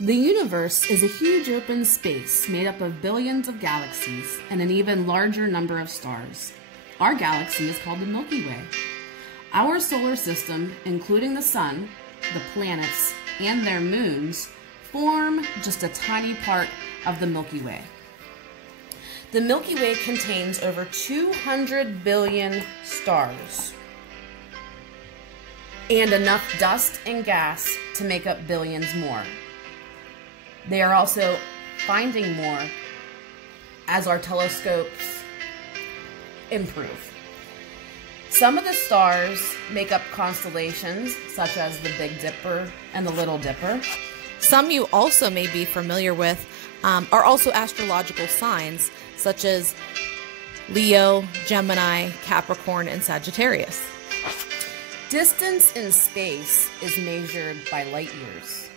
The universe is a huge open space made up of billions of galaxies and an even larger number of stars. Our galaxy is called the Milky Way. Our solar system, including the sun, the planets, and their moons, form just a tiny part of the Milky Way. The Milky Way contains over 200 billion stars and enough dust and gas to make up billions more. They are also finding more as our telescopes improve. Some of the stars make up constellations, such as the Big Dipper and the Little Dipper. Some you also may be familiar with are also astrological signs, such as Leo, Gemini, Capricorn, and Sagittarius. Distance in space is measured by light years.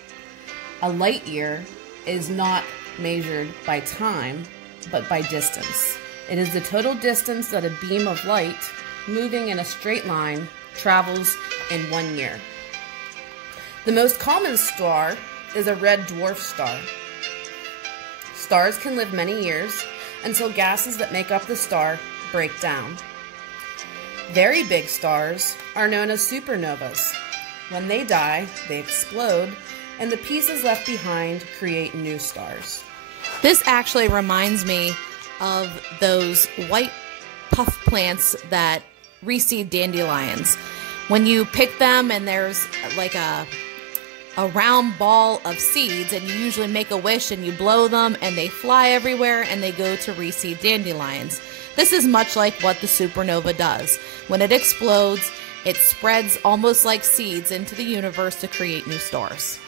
A light year is not measured by time, but by distance. It is the total distance that a beam of light moving in a straight line travels in 1 year. The most common star is a red dwarf star. Stars can live many years until gases that make up the star break down. Very big stars are known as supernovas. When they die, they explode, and the pieces left behind create new stars. This actually reminds me of those white puff plants that reseed dandelions. When you pick them and there's like a round ball of seeds, and you usually make a wish and you blow them and they fly everywhere and they go to reseed dandelions. This is much like what the supernova does. When it explodes, it spreads almost like seeds into the universe to create new stars.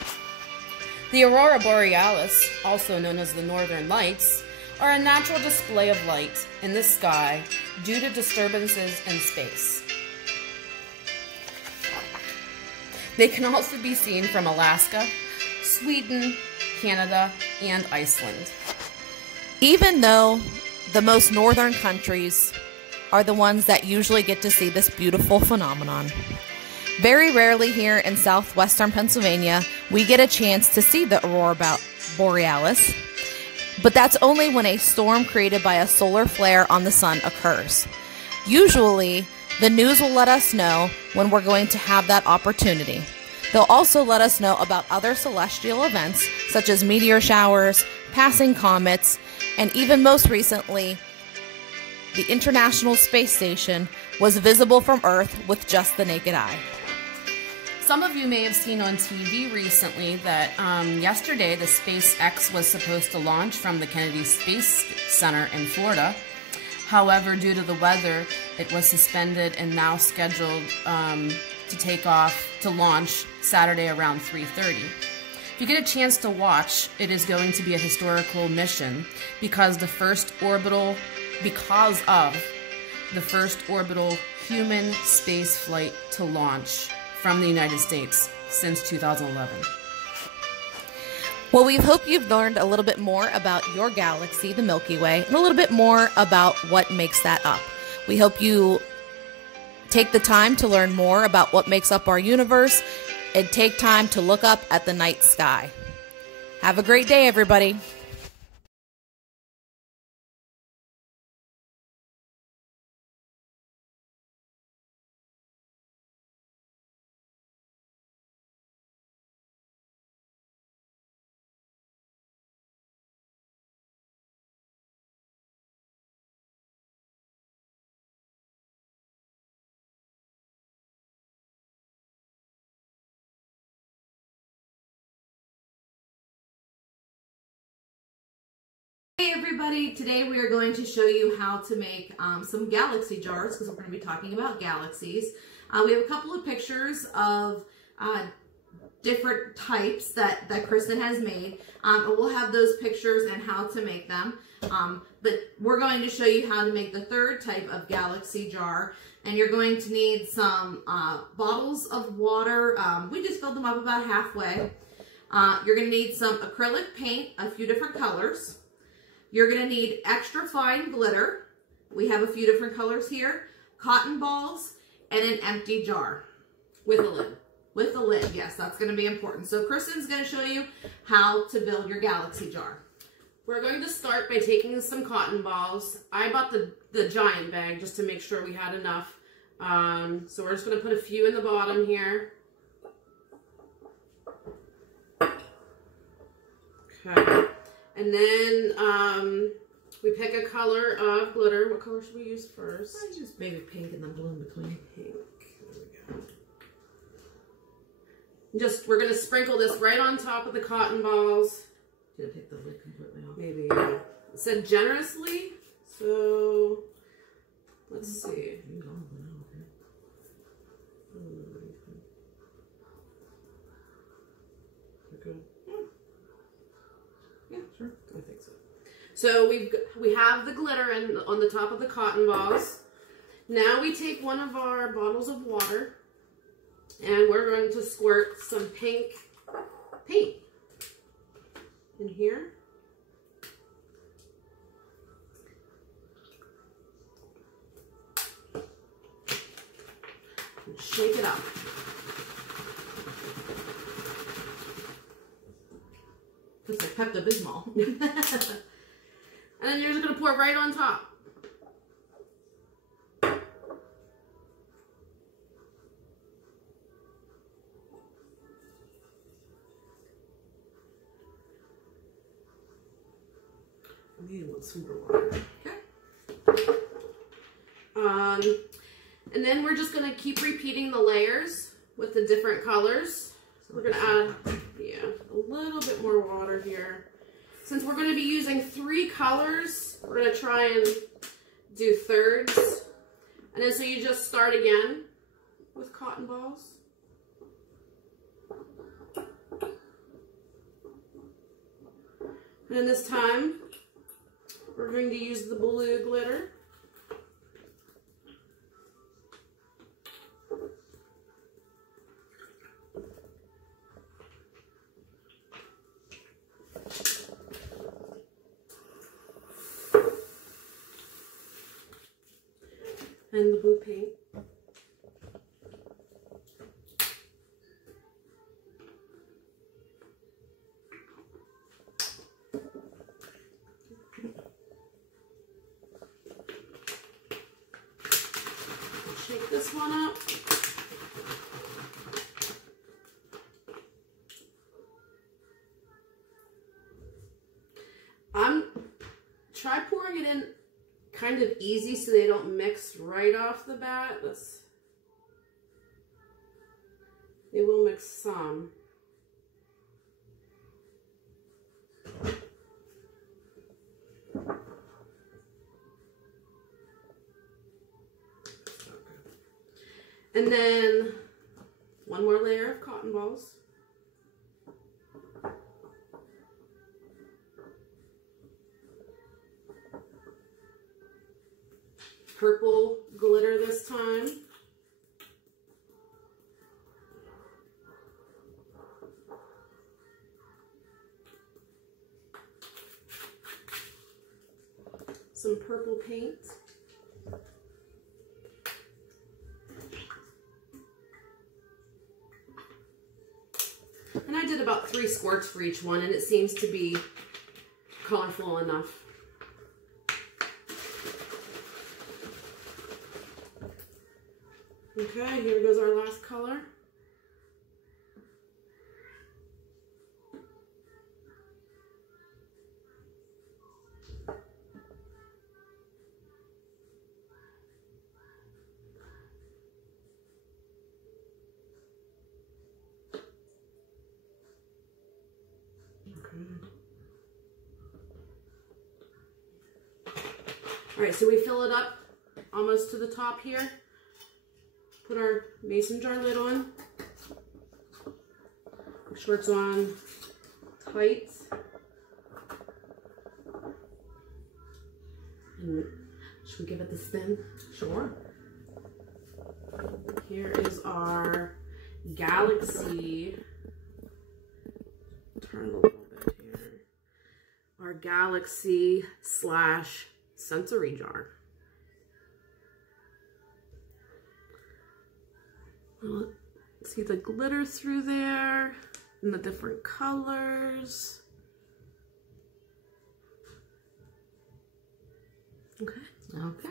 The aurora borealis, also known as the northern lights, are a natural display of light in the sky due to disturbances in space. They can also be seen from Alaska, Sweden, Canada, and Iceland. Even though the most northern countries are the ones that usually get to see this beautiful phenomenon, very rarely here in southwestern Pennsylvania we get a chance to see the aurora borealis, but that's only when a storm created by a solar flare on the sun occurs. Usually, the news will let us know when we're going to have that opportunity. They'll also let us know about other celestial events, such as meteor showers, passing comets, and even most recently, the International Space Station was visible from Earth with just the naked eye. Some of you may have seen on TV recently that yesterday the SpaceX was supposed to launch from the Kennedy Space Center in Florida. However, due to the weather, it was suspended and now scheduled to take off to launch Saturday around 3:30. If you get a chance to watch, it is going to be a historical mission because of the first orbital human space flight to launch from the United States since 2011. Well, we hope you've learned a little bit more about your galaxy, the Milky Way, and a little bit more about what makes that up. We hope you take the time to learn more about what makes up our universe and take time to look up at the night sky. Have a great day, everybody. Hey everybody, today we are going to show you how to make some galaxy jars, because we're going to be talking about galaxies. We have a couple of pictures of different types that Kristen has made, and we'll have those pictures and how to make them. But we're going to show you how to make the third type of galaxy jar, and you're going to need some bottles of water. We just filled them up about halfway. You're going to need some acrylic paint, a few different colors. You're going to need extra fine glitter. We have a few different colors here. Cotton balls and an empty jar with a lid. With the lid, yes, that's going to be important. So Kristen's going to show you how to build your galaxy jar. We're going to start by taking some cotton balls. I bought the giant bag just to make sure we had enough. So we're just going to put a few in the bottom here. Okay. And then we pick a color of glitter. What color should we use first? I use maybe pink and then blue in between. Pink. There we go. We're going to sprinkle this right on top of the cotton balls. Did I take the lid completely off? Maybe. It said generously. So let's see. Good. Yeah, sure. I think so. So we have the glitter on the top of the cotton balls. Now we take one of our bottles of water and we're going to squirt some pink paint in here. And shake it up. It's like Pepto-Bismol. And then you're just going to pour it right on top. I need one super water. Okay. And then we're just going to keep repeating the layers with the different colors. So we're going to add, a little bit more water here. Since we're going to be using 3 colors, we're going to try and do thirds. And then so you just start again with cotton balls. And then this time, we're going to use the blue glitter. And the blue paint. Shake this one up. Try pouring it in kind of easy so they don't mix right off the bat. They will mix some. And then one more layer of cotton balls. Purple glitter this time. Some purple paint. And I did about 3 squirts for each one, and it seems to be colorful enough. Okay, here goes our last color. All right, so we fill it up almost to the top here. Put our mason jar lid on. Make sure it's on tight. And should we give it the spin? Sure. Here is our galaxy. Turn a little bit here. Our galaxy / sensory jar. See the glitter through there and the different colors. Okay. Okay.